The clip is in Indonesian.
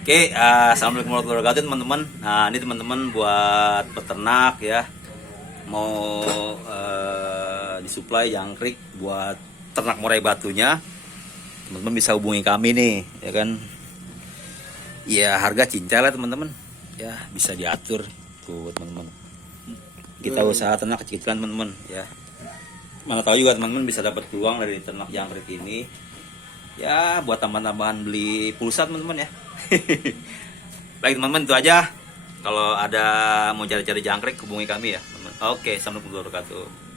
Oke, assalamualaikum warahmatullahi wabarakatuh teman-teman. Nah, ini teman-teman buat peternak ya, mau disuplai jangkrik buat ternak murai batunya. Teman-teman bisa hubungi kami nih, ya kan? Ya harga cincang lah teman-teman. Ya bisa diatur tuh teman-teman. Kita usaha ternak kecil-kecilan teman-teman ya. Mana tahu juga teman-teman bisa dapat peluang dari ternak jangkrik ini. Ya buat tambahan-tambahan beli pulsa teman-teman ya. Baik teman-teman, itu aja. Kalau ada mau cari-cari jangkrik hubungi kami ya teman-teman. Oke, assalamualaikum warahmatullahi wabarakatuh.